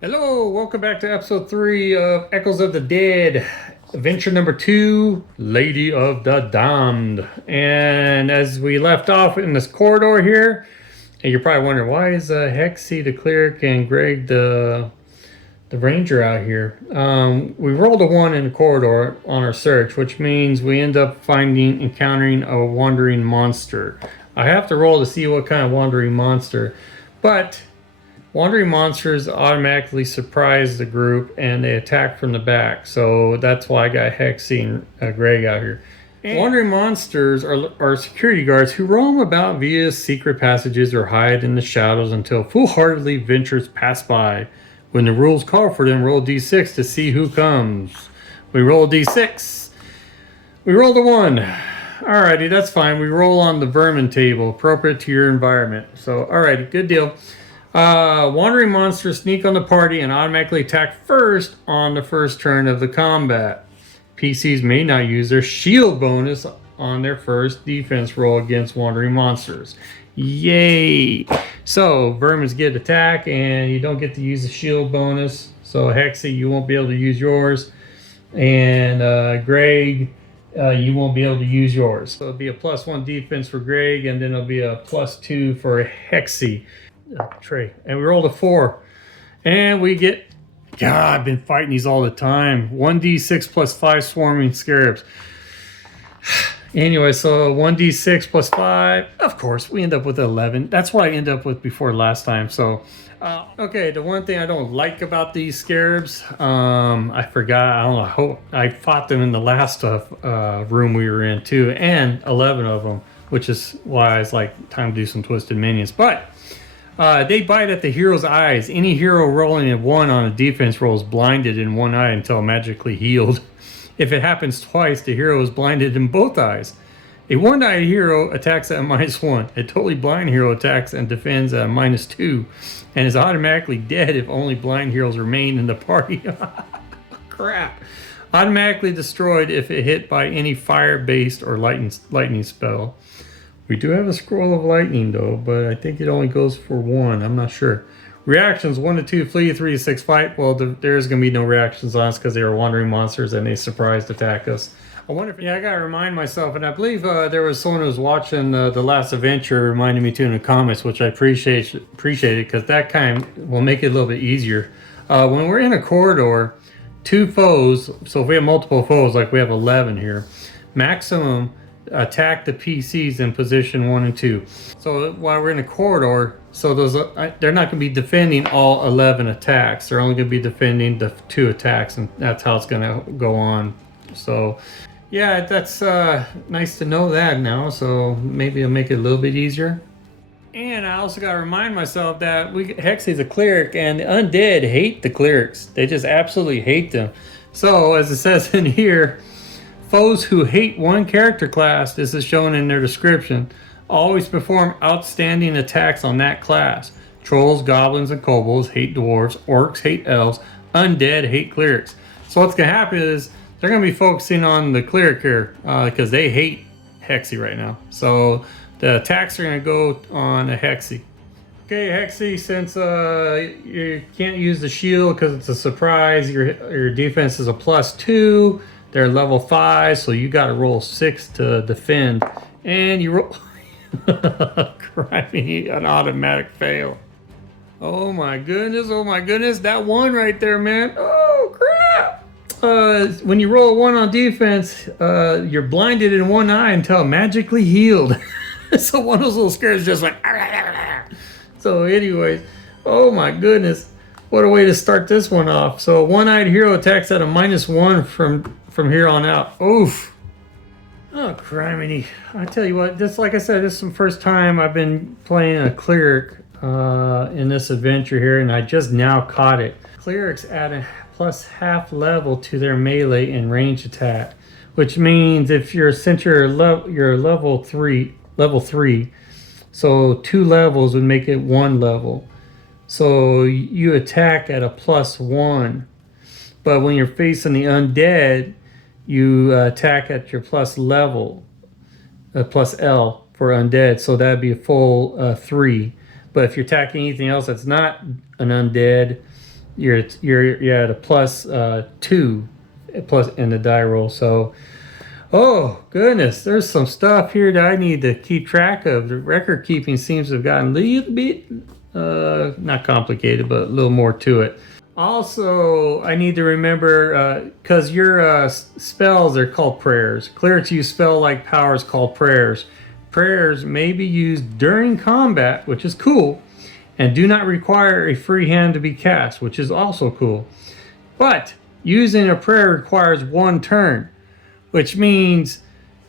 Hello, welcome back to episode 3 of Echoes of the Dead. Adventure number 2, Lady of the Damned. And as we left off in this corridor here, and you're probably wondering, why is Hexy, the cleric, and Greg, the ranger out here? We rolled a 1 in the corridor on our search, which means we end up encountering a wandering monster. I have to roll to see what kind of wandering monster, but wandering monsters automatically surprise the group and they attack from the back. So that's why I got Hexy and Greg out here. And wandering monsters are security guards who roam about via secret passages or hide in the shadows until foolhardily ventures pass by. When the rules call for them, roll d6 to see who comes. We roll d6. We rolled a 1. Alrighty, that's fine. We roll on the vermin table, appropriate to your environment. So, alrighty, good deal. Wandering monsters sneak on the party and automatically attack first on the first turn of the combat. PCs may not use their shield bonus on their first defense roll against wandering monsters. Yay! So, vermins get attack and you don't get to use the shield bonus. So, Hexy, you won't be able to use yours. And Greg, you won't be able to use yours. So, it'll be a +1 defense for Greg, and then it'll be a +2 for Hexy. Trey, and we rolled a 4, and we get, God, I've been fighting these all the time. 1d6 plus 5 swarming scarabs. Anyway, so 1d6 plus 5, of course we end up with 11. That's what I ended up with before last time. So okay, the one thing I don't like about these scarabs, I forgot, I don't know, I fought them in the last room we were in too, and 11 of them, which is why it's like time to do some twisted minions. But they bite at the hero's eyes. Any hero rolling a 1 on a defense roll is blinded in one eye until magically healed. If it happens twice, the hero is blinded in both eyes. A one-eyed hero attacks at a -1. A totally blind hero attacks and defends at a -2, and is automatically dead if only blind heroes remain in the party. Crap. Automatically destroyed if it hit by any fire-based or lightning spell. We do have a scroll of lightning though, but I think it only goes for 1. I'm not sure. Reactions 1 to 2 flee, 3 to 6 fight. Well, there's gonna be no reactions on us because they were wandering monsters and they surprised attack us. I wonder if, yeah, I gotta remind myself, and I believe there was someone who was watching the last adventure reminding me too in the comments, which I appreciate it because that kind will make it a little bit easier. When we're in a corridor, 2 foes. So if we have multiple foes, like we have 11 here, maximum attack the PCs in position 1 and 2. So while we're in a corridor, so those they're not going to be defending all 11 attacks. They're only going to be defending the 2 attacks, and that's how it's going to go on. So yeah, that's nice to know that now. So maybe it'll make it a little bit easier. And I also got to remind myself that Hexy's a cleric, and the undead hate the clerics. They just absolutely hate them. So as it says in here, foes who hate one character class, this is shown in their description, always perform outstanding attacks on that class. Trolls, goblins, and kobolds hate dwarves. Orcs hate elves. Undead hate clerics. So what's going to happen is they're going to be focusing on the cleric here because they hate Hexy right now. So the attacks are going to go on a Hexy. Okay, Hexy, since you can't use the shield because it's a surprise, your defense is a +2. They're level 5, so you got to roll 6 to defend, and you roll an automatic fail. Oh my goodness, that 1 right there, man. Oh crap! When you roll a 1 on defense, you're blinded in one eye until magically healed. So one of those little scares just went. So anyways, oh my goodness, what a way to start this one off. So one-eyed hero attacks at a -1 from here on out. Oof. Oh, criminy. I tell you what, this, like I said, this is the first time I've been playing a cleric in this adventure here, and I just now caught it. Clerics add a +1/2 level to their melee and range attack, which means if you're, since you're level 3, so 2 levels would make it 1 level. So you attack at a +1, but when you're facing the undead, you attack at your plus level, plus L. for undead, so that'd be a full 3. But if you're attacking anything else that's not an undead, you're at a plus 2 plus in the die roll. So, oh goodness, there's some stuff here that I need to keep track of. The record keeping seems to have gotten a little bit not complicated, but a little more to it. Also, I need to remember, because your spells are called prayers. Clerics use spell-like powers called prayers. Prayers may be used during combat, which is cool, and do not require a free hand to be cast, which is also cool. But using a prayer requires 1 turn, which means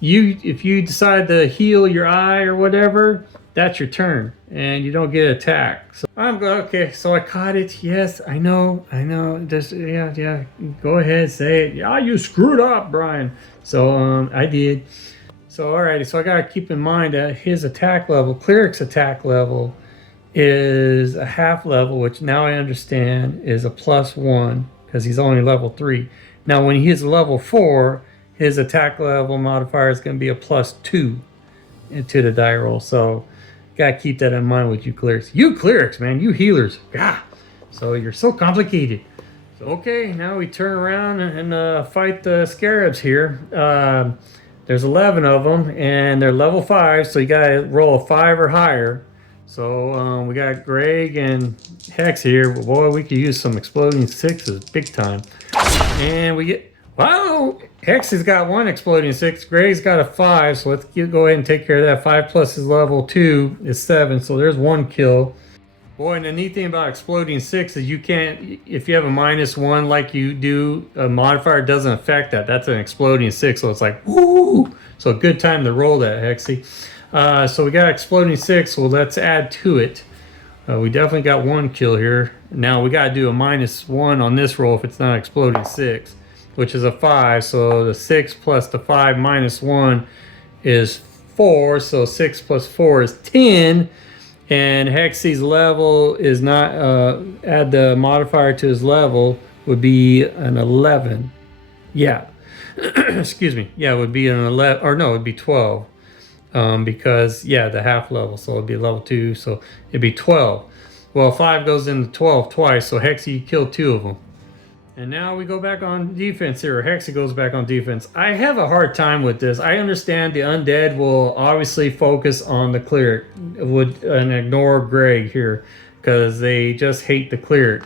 if you decide to heal your eye or whatever, that's your turn, and you don't get attacked. So I'm going, okay, so I caught it. Yes, I know. Just, yeah. Go ahead, say it. Yeah, you screwed up, Brian. So I did. So, alrighty, so I got to keep in mind that his attack level, Cleric's attack level, is a half level, which now I understand is a +1, because he's only level 3. Now, when he hits level 4, his attack level modifier is going to be a +2 into the die roll. So, gotta keep that in mind with you clerics. You clerics, man, you healers. Yeah. So you're so complicated. So, okay, now we turn around and fight the scarabs here. There's 11 of them, and they're level 5, so you gotta roll a 5 or higher. So we got Greg and Hex here. Boy, we could use some exploding 6s big time. And we get, wow, Hex has got 1 exploding 6. Greg's got a 5, so let's go ahead and take care of that. 5 plus his level 2 is 7, so there's 1 kill. Boy, and the neat thing about exploding 6 is you can't, if you have a -1 like you do, a modifier doesn't affect that. That's an exploding 6, so it's like, woo! So a good time to roll that, Hexy. So we got exploding 6, so let's add to it. We definitely got 1 kill here. Now we got to do a -1 on this roll if it's not exploding 6, which is a 5. So the 6 plus the 5 minus 1 is 4. So 6 plus 4 is 10. And Hexy's level is not, add the modifier to his level would be an 11. Yeah. Excuse me. Yeah, it would be an 11, or no, it would be 12. Because, yeah, the half level. So it'd be level 2. So it'd be 12. Well, 5 goes into 12 twice. So Hexy killed 2 of them. And now we go back on defense here. Hexy goes back on defense. I have a hard time with this. I understand the undead will obviously focus on the cleric and ignore Greg here because they just hate the cleric.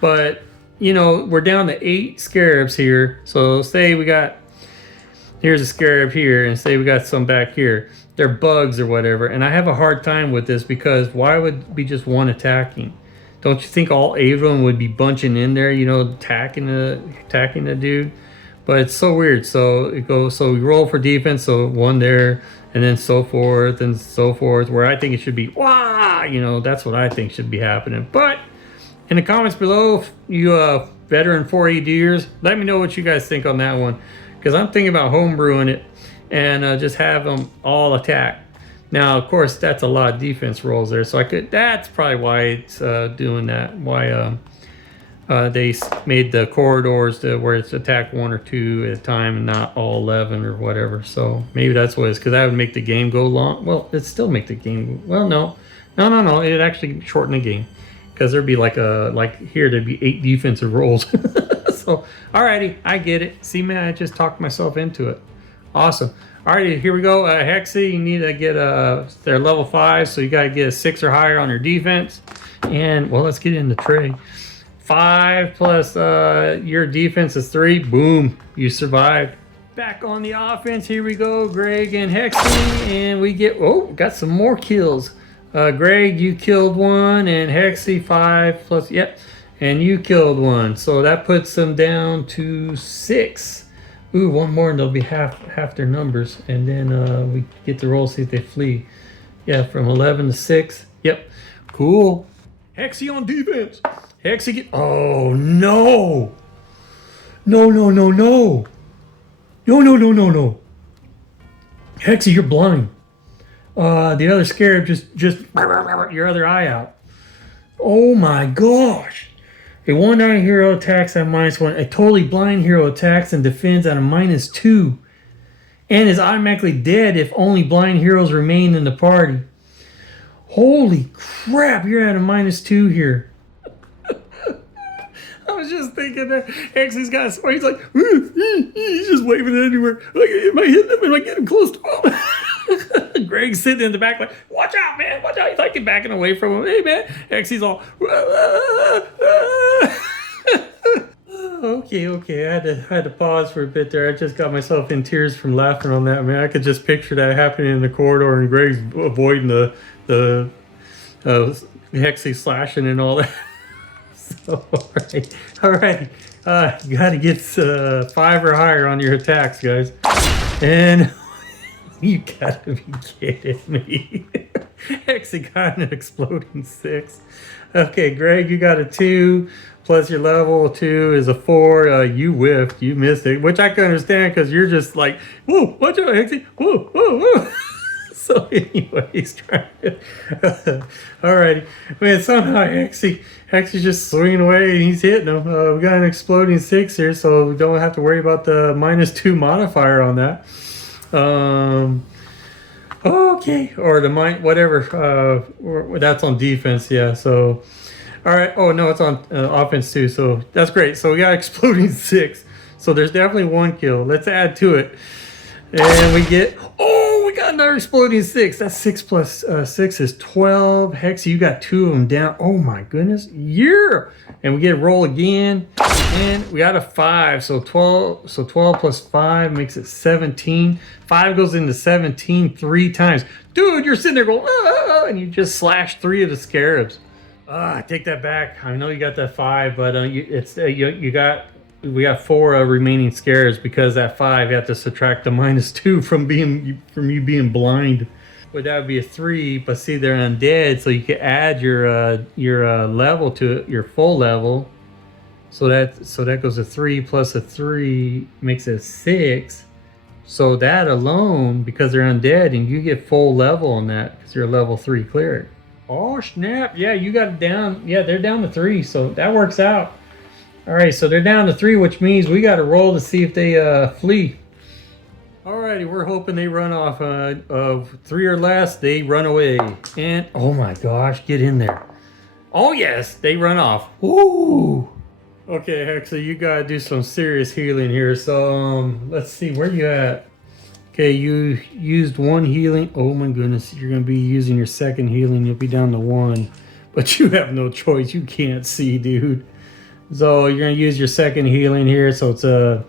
But, you know, we're down to 8 scarabs here. So say we got, here's a scarab here, and say we got some back here. They're bugs or whatever. And I have a hard time with this because why would be just 1 attacking? Don't you think all 8 of them would be bunching in there, you know, attacking the dude? But it's so weird. So it goes. So we roll for defense. So 1 there, and then so forth and so forth. Where I think it should be, wah! You know, that's what I think should be happening. But in the comments below, you veteran 4E-D'ers, let me know what you guys think on that one, because I'm thinking about homebrewing it and just have them all attack. Now, of course, that's a lot of defense rolls there, so I could. That's probably why it's doing that. Why they made the corridors to where it's attack 1 or 2 at a time, and not all 11 or whatever. So maybe that's what it is, because that would make the game go long. Well, it'd still make the game. Well, no. It'd actually shorten the game, because there'd be like here there'd be 8 defensive rolls. So, alrighty, I get it. See, man, I just talked myself into it. Awesome. Alrighty, here we go. Hexy, you need to get they're level 5, so you got to get a 6 or higher on your defense. And, well, let's get in the tray. 5 plus your defense is 3. Boom, you survived. Back on the offense, here we go. Greg and Hexy, and we get, got some more kills. Greg, you killed 1, and Hexy 5 plus, yep, and you killed 1. So that puts them down to 6. Ooh, 1 more and they'll be half their numbers. And then we get to roll, see if they flee. Yeah, from 11 to 6. Yep. Cool. Hexy on defense. Hexy get... Oh, no. No. No. Hexy, you're blind. The other scarab just your other eye out. Oh, my gosh. A one-eyed hero attacks at -1. A totally blind hero attacks and defends at a -2. and is automatically dead if only blind heroes remain in the party. Holy crap, you're at a -2 here. I was just thinking that Hexy's got a he's like, he's just waving it anywhere. Like, am I hitting him? Am I getting close to him? Greg's sitting in the back like, watch out, man, watch out. He's like backing away from him. Hey, man. Hexy's all, okay. I had to pause for a bit there. I just got myself in tears from laughing on that, man. I could just picture that happening in the corridor and Greg's avoiding the Hexy slashing and all that. So, all right. You got to get 5 or higher on your attacks, guys. And you gotta be kidding me. Hexy got an exploding 6. Okay, Greg, you got a 2. Plus your level 2 is a 4. You whiffed. You missed it, which I can understand because you're just like, whoa, watch out, Hexy. Whoa. So anyways, trying to... Alrighty. Man, somehow Hexy's just swinging away and he's hitting them. We got an exploding 6 here, so we don't have to worry about the -2 modifier on that. Okay. Or the whatever. That's on defense, yeah, so... Alright, oh no, it's on offense too, so that's great. So we got exploding 6. So there's definitely 1 kill. Let's add to it. And we get... Oh, we got another exploding 6. That's 6 plus 6 is 12. Hexy, you got 2 of them down. Oh my goodness. Yeah! And we get a roll again. And we got a 5. So 12 plus 5 makes it 17. 5 goes into 17 3 times. Dude, you're sitting there going, and you just slashed 3 of the scarabs. I take that back. I know you got that 5, but we got 4 remaining scares because that 5 you have to subtract the -2 from you being blind. But that would be a 3. But see, they're undead, so you can add your level to it, your full level. So that goes to 3 plus a 3 makes it 6. So that alone, because they're undead, and you get full level on that because you're a level 3 cleric. Oh snap! Yeah, you got it down. Yeah, they're down to 3, so that works out. All right, so they're down to 3, which means we got to roll to see if they flee. Alrighty, we're hoping they run off. Of 3 or less, they run away. And oh my gosh, get in there! Oh yes, they run off. Woo! Okay, Hexy, you gotta do some serious healing here. So let's see, where you at? Okay, you used 1 healing. Oh my goodness, you're gonna be using your 2nd healing. You'll be down to 1, but you have no choice. You can't see, dude. So you're gonna use your 2nd healing here. So it's a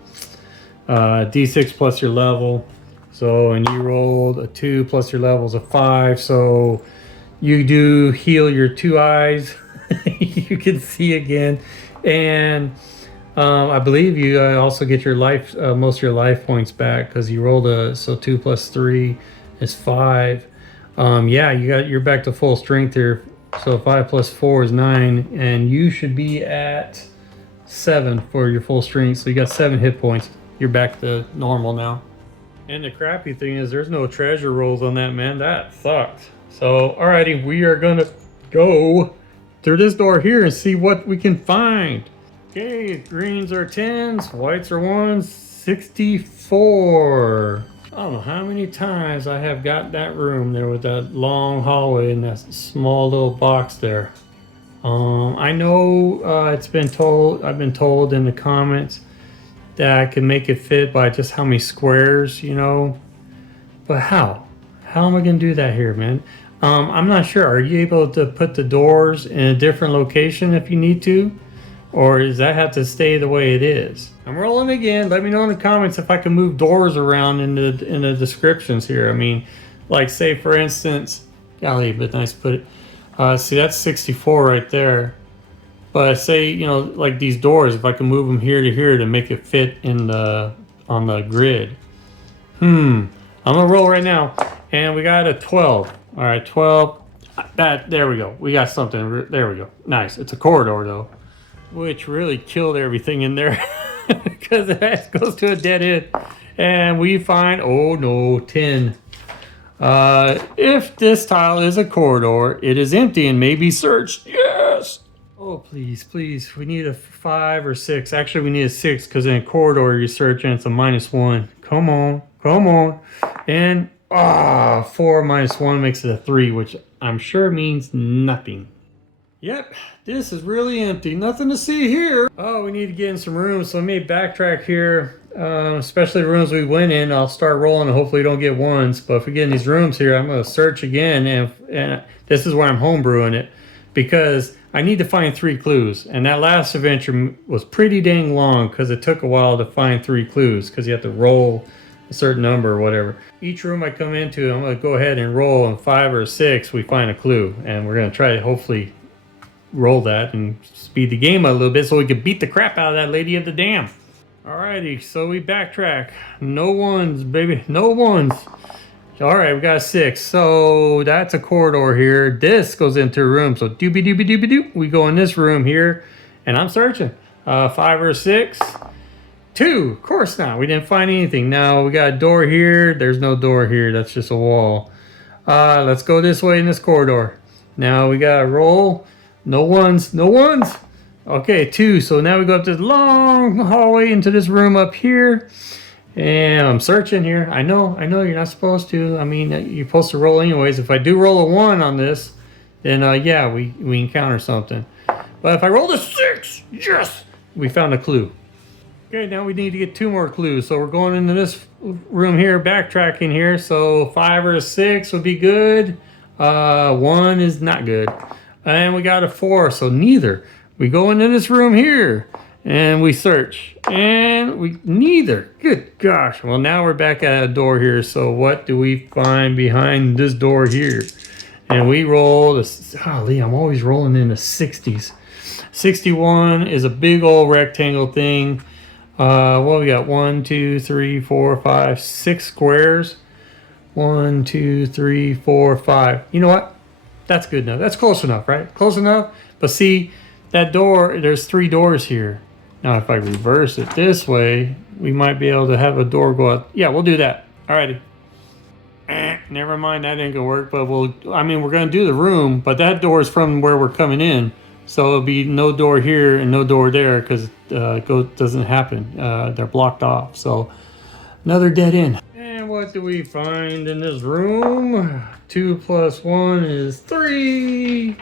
D6 plus your level. So, and you rolled a 2 plus your level is a 5. So you do heal your 2 eyes. You can see again, and I believe you also get your life, most of your life points back because you rolled so 2 plus 3 is 5. Yeah, you're back to full strength here. So 5 plus 4 is 9, and you should be at 7 for your full strength. So you got 7 hit points. You're back to normal now. And the crappy thing is there's no treasure rolls on that, man. That sucks. So alrighty, we are gonna go through this door here and see what we can find. Okay, greens are 10s, whites are 1s, 64. I don't know how many times I have got that room there with that long hallway and that small little box there. I know I've been told in the comments that I can make it fit by just how many squares, you know. But how? How am I going to do that here, man? I'm not sure. Are you able to put the doors in a different location if you need to? Or does that have to stay the way it is? I'm rolling again. Let me know in the comments if I can move doors around in the descriptions here. I mean, like say for instance, golly, but nice to put it. See, that's 64 right there. But say, you know, like these doors, if I can move them here to here to make it fit on the grid. I'm gonna roll right now, and we got a 12. All right, 12. There we go. We got something. There we go. Nice. It's a corridor though, which really killed everything in there because it goes to a dead end, and we find, oh no, 10. If this tile is a corridor, it is empty and may be searched. Yes. Oh, please, please. We need a 5 or 6. Actually, we need a 6 because in a corridor you search and it's a -1. Come on. Come on. And 4 minus 1 makes it a 3, which I'm sure means nothing. Yep, this is really empty. Nothing to see here. Oh, we need to get in some rooms. So let me backtrack here. Especially the rooms we went in. I'll start rolling and hopefully don't get ones. But if we get in these rooms here, I'm going to search again. And this is where I'm homebrewing it. Because I need to find 3 clues. And that last adventure was pretty dang long because it took a while to find 3 clues. Because you have to roll a certain number or whatever. Each room I come into, I'm going to go ahead and roll. And 5 or 6, we find a clue. And we're going to try to hopefully roll that and speed the game a little bit so we can beat the crap out of that lady of the dam. Alrighty, so we backtrack. No ones, baby, no ones. Alright, we got a 6. So that's a corridor here. This goes into a room. So doobie doobie doobie doop. We go in this room here and I'm searching. 5 or 6. 2, of course not. We didn't find anything. Now we got a door here. There's no door here. That's just a wall. Let's go this way in this corridor. Now we got to roll. No ones, no ones. Okay, 2. So now we go up this long hallway into this room up here. And I'm searching here. I know you're not supposed to. I mean, you're supposed to roll anyways. If I do roll a 1 on this, then yeah, we encounter something. But if I roll a 6, yes, we found a clue. Okay, now we need to get 2 more clues. So we're going into this room here, backtracking here. So 5 or 6 would be good. 1 is not good. And we got a 4, so neither. We go into this room here and we search and we neither. Good gosh. Well, now we're back at a door here. So what do we find behind this door here? And we roll this. Golly, I'm always rolling in the 60s. 61 is a big old rectangle thing. Well, we got 1, 2, 3, 4, 5, 6 squares. 1, 2, 3, 4, 5. You know what? That's good enough. That's close enough, right? Close enough. But see, that door, there's 3 doors here. Now, if I reverse it this way, we might be able to have a door go out. Yeah, we'll do that. Alrighty. Never mind, that ain't gonna work. But we're gonna do the room, but that door is from where we're coming in. So it'll be no door here and no door there because it doesn't happen. They're blocked off. So another dead end. And what do we find in this room? 2 plus 1 is 3.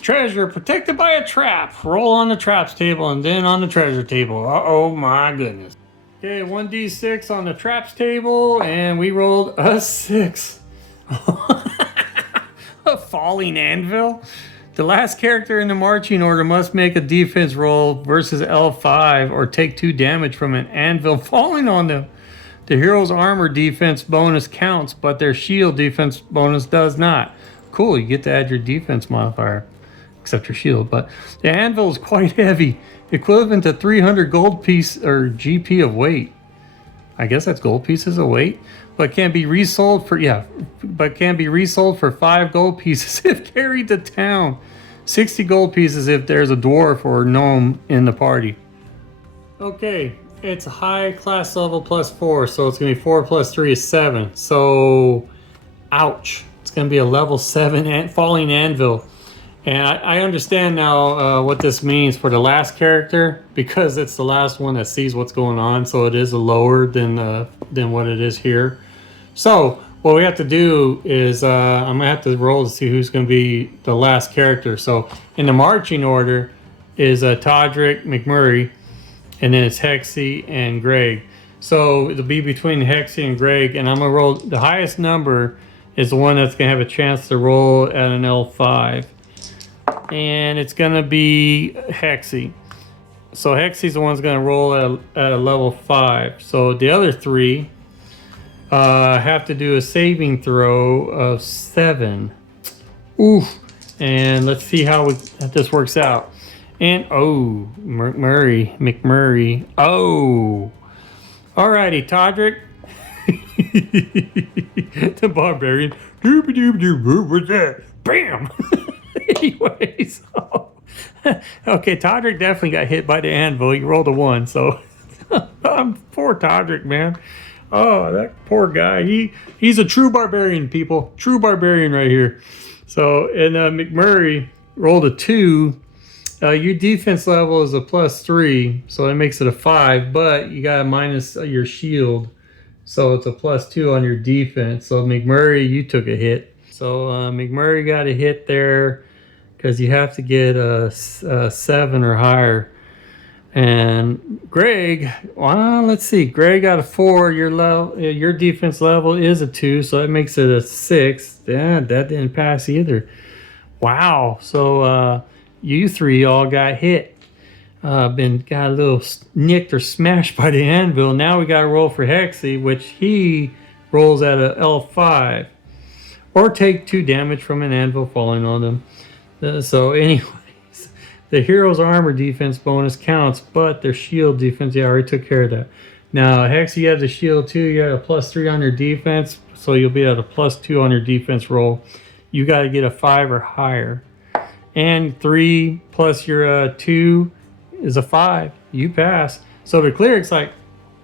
Treasure protected by a trap. Roll on the traps table and then on the treasure table. Oh my goodness. Okay, 1d6 on the traps table and we rolled a 6. A falling anvil. The last character in the marching order must make a defense roll versus L5 or take 2 damage from an anvil falling on them. The hero's armor defense bonus counts, but their shield defense bonus does not. Cool, you get to add your defense modifier, except your shield. But the anvil is quite heavy, equivalent to 300 gold piece or GP of weight. I guess that's gold pieces of weight, but can be resold for 5 gold pieces if carried to town. 60 gold pieces if there's a dwarf or gnome in the party. Okay. It's a high class level plus 4, so it's going to be 4 plus 3 is 7. So, ouch. It's going to be a level 7 falling anvil. And I understand now what this means for the last character, because it's the last one that sees what's going on, so it is lower than what it is here. So, what we have to do is, I'm going to have to roll to see who's going to be the last character. So, in the marching order is Toddrick, McMurray, and then it's Hexy and Greg. So it'll be between Hexy and Greg, and I'm gonna roll the highest number is the one that's gonna have a chance to roll at an L5. And it's gonna be Hexy. So Hexy's the one's gonna roll at a level 5. So the other 3 have to do a saving throw of 7. Oof. And let's see how this works out. And McMurray. Oh, alrighty, Toddrick. The barbarian. What's that? Bam. Anyways, okay, Toddrick definitely got hit by the anvil. He rolled a 1, so poor Toddrick, man. Oh, that poor guy. He's a true barbarian, people. True barbarian right here. So, and McMurray rolled a 2. Your defense level is a +3, so that makes it a 5, but you got to minus your shield. So it's a +2 on your defense. So McMurray, you took a hit. So McMurray got a hit there because you have to get a 7 or higher. And Greg, well, let's see. Greg got a 4. Your defense level is a 2, so that makes it a 6. Yeah, that didn't pass either. Wow. So you three all got hit. Got a little nicked or smashed by the anvil. Now we got to roll for Hexy, which he rolls at a L5, or take 2 damage from an anvil falling on them. So anyways, the hero's armor defense bonus counts, but their shield defense, yeah, I already took care of that. Now Hexy, you have the shield too. You have a +3 on your defense, so you'll be at a +2 on your defense roll. You got to get a 5 or higher, and 3 plus your 2 is a 5. You pass. So the cleric's like,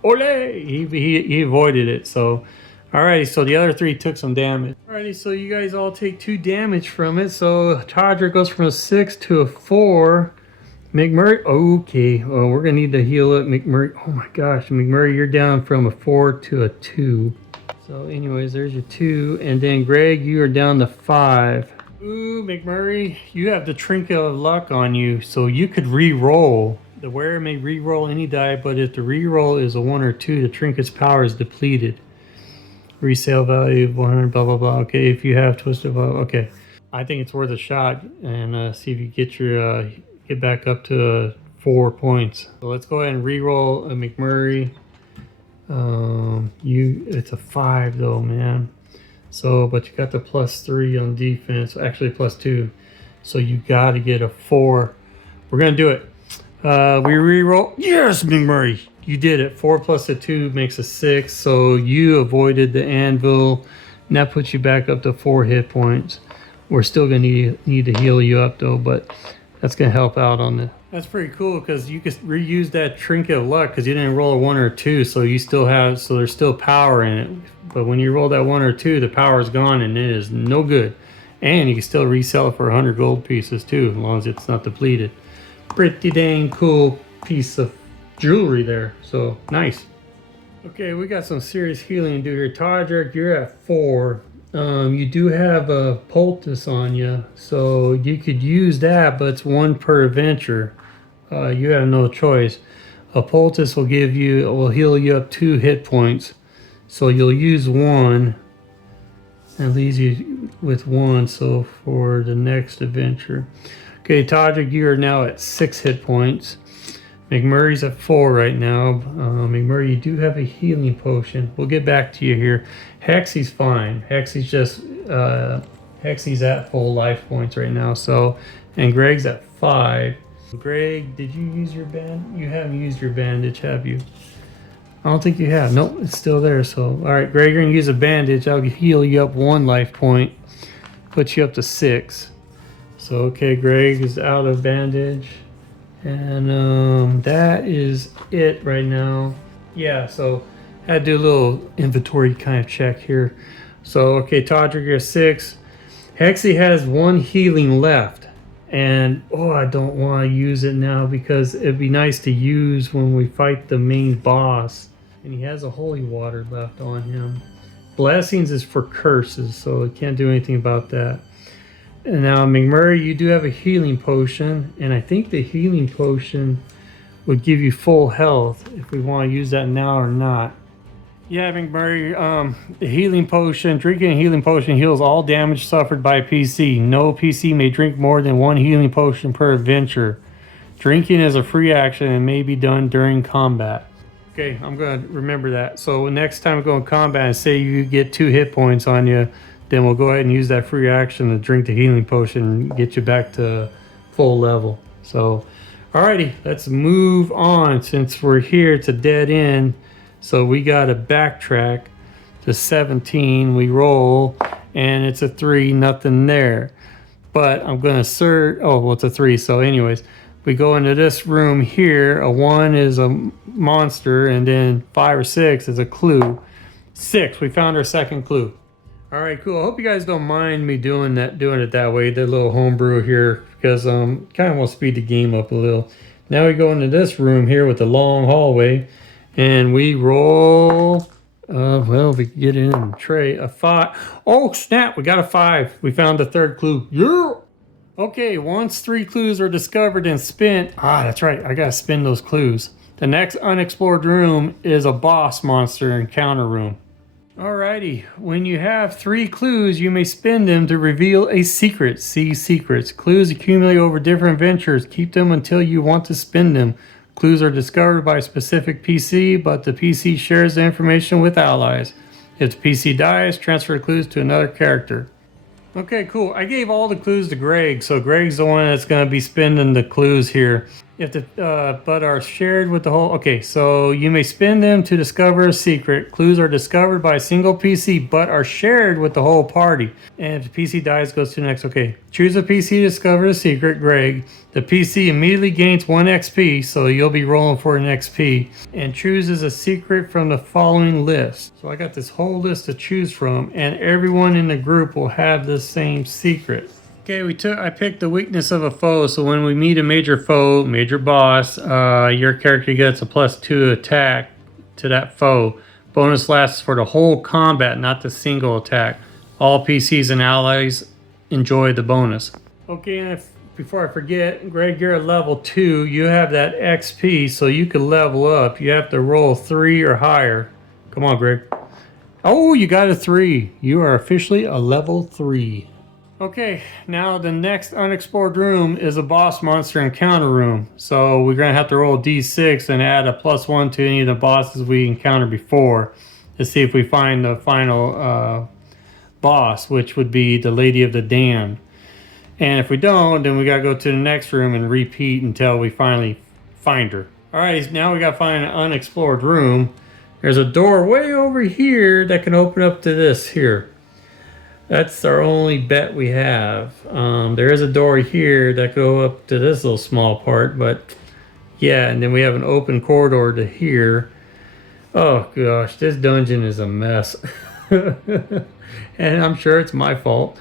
ole! He avoided it. So, alrighty. So the other 3 took some damage. Alrighty. So you guys all take 2 damage from it. So Toddrick goes from a 6 to a 4. McMurray. Okay. Oh, we're gonna need to heal it, McMurray. Oh my gosh, McMurray, you're down from a 4 to a 2. So, anyways, there's your 2, and then Greg, you are down to 5. Ooh, McMurray, you have the Trinket of Luck on you, so you could re-roll. The wearer may re-roll any die, but if the re-roll is a 1 or 2, the Trinket's power is depleted. Resale value 100, blah, blah, blah. Okay, if you have Twisted Value, okay. I think it's worth a shot, and see if you get back up to 4 points. So let's go ahead and re-roll a McMurray. It's a 5 though, man. So, but you got the +3 on defense, actually +2. So you got to get a 4. We're going to do it. We re-roll. Yes, McMurray, you did it. 4 plus a 2 makes a 6. So you avoided the anvil. And that puts you back up to 4 hit points. We're still going to need to heal you up though, but that's going to help out on the... That's pretty cool because you can reuse that Trinket of Luck because you didn't roll a 1 or 2, so you still have, so there's still power in it. But when you roll that 1 or 2, the power is gone and it is no good. And you can still resell it for 100 gold pieces too, as long as it's not depleted. Pretty dang cool piece of jewelry there. So nice. Okay, we got some serious healing to do here. Toddrick, you're at 4. You do have a poultice on you, so you could use that, but it's 1 per adventure. You have no choice. A poultice will heal you up 2 hit points, so you'll use 1 and leaves you with 1. So for the next adventure, okay, Toddrick, you are now at 6 hit points. McMurray's at 4 right now. McMurray, you do have a healing potion. We'll get back to you here. Hexy's fine. Hexy's at full life points right now. So, and Greg's at 5. Greg, did you use your band? You haven't used your bandage, have you? I don't think you have. Nope, it's still there. So, all right, Greg, you're gonna use a bandage. I'll heal you up 1 life point, put you up to 6. So, okay, Greg is out of bandage. And that is it right now. Yeah, so I had to do a little inventory kind of check here. So, okay, Toddrick, you're 6. Hexy has 1 healing left. And, oh, I don't want to use it now because it'd be nice to use when we fight the main boss. And he has a holy water left on him. Blessings is for curses, so I can't do anything about that. And now, McMurray, you do have a healing potion, and I think the healing potion would give you full health if we want to use that now or not. Yeah, McMurray, the healing potion, drinking a healing potion heals all damage suffered by a PC. No PC may drink more than 1 healing potion per adventure. Drinking is a free action and may be done during combat. Okay, I'm going to remember that. So next time we go in combat and say you get 2 hit points on you, then we'll go ahead and use that free action to drink the healing potion and get you back to full level. So, alrighty, let's move on. Since we're here, it's a dead end. So we got to backtrack to 17. We roll, and it's a 3, nothing there. But I'm going to search. Oh, well, it's a 3. So anyways, we go into this room here. A 1 is a monster, and then 5 or 6 is a clue. 6, we found our second clue. All right, cool. I hope you guys don't mind me doing it that way, the little homebrew here, because kind of want to speed the game up a little. Now we go into this room here with the long hallway, and we roll Well, we can get in and tray a 5. Oh, snap. We got a 5. We found the third clue. Yeah. Okay, once 3 clues are discovered and spent. Ah, that's right. I got to spin those clues. The next unexplored room is a boss monster encounter room. Alrighty, when you have 3 clues, you may spin them to reveal a secret. See secrets. Clues accumulate over different ventures. Keep them until you want to spin them. Clues are discovered by a specific PC, but the PC shares the information with allies. If the PC dies, transfer the clues to another character. Okay, cool. I gave all the clues to Greg, so Greg's the one that's going to be spinning the clues here. If the but are shared with the whole. Okay, so you may spin them to discover a secret. Clues are discovered by a single PC, but are shared with the whole party. And if the PC dies, goes to the next. Okay, choose a PC to discover a secret, Greg. The PC immediately gains 1 XP, so you'll be rolling for an XP. And chooses a secret from the following list. So I got this whole list to choose from, and everyone in the group will have the same secret. Okay, I picked the weakness of a foe, so when we meet a major foe, major boss, your character gets a +2 attack to that foe. Bonus lasts for the whole combat, not the single attack. All PCs and allies enjoy the bonus. Okay, and before I forget, Greg, you're at level 2. You have that XP, so you can level up. You have to roll 3 or higher. Come on, Greg. Oh, you got a 3. You are officially a level 3. Okay, now the next unexplored room is a boss monster encounter room. So we're going to have to roll D6 and add a +1 to any of the bosses we encountered before to see if we find the final boss, which would be the Lady of the Damned. And if we don't, then we got to go to the next room and repeat until we finally find her. Alright, now we got to find an unexplored room. There's a door way over here that can open up to this here. That's our only bet we have. There is a door here that go up to this little small part, but yeah, and then we have an open corridor to here. Oh gosh, this dungeon is a mess. And I'm sure it's my fault,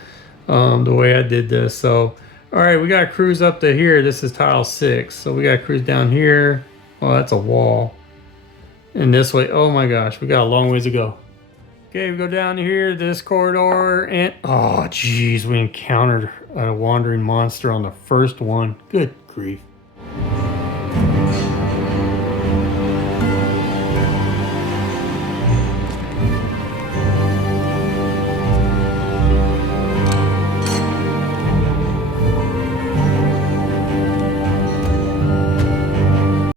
the way I did this. So, all right, we got to cruise up to here. This is tile 6. So we got to cruise down here. Oh, that's a wall. And this way, oh my gosh, we got a long ways to go. Okay, we go down here to this corridor, and oh geez, we encountered a wandering monster on the first one. Good grief.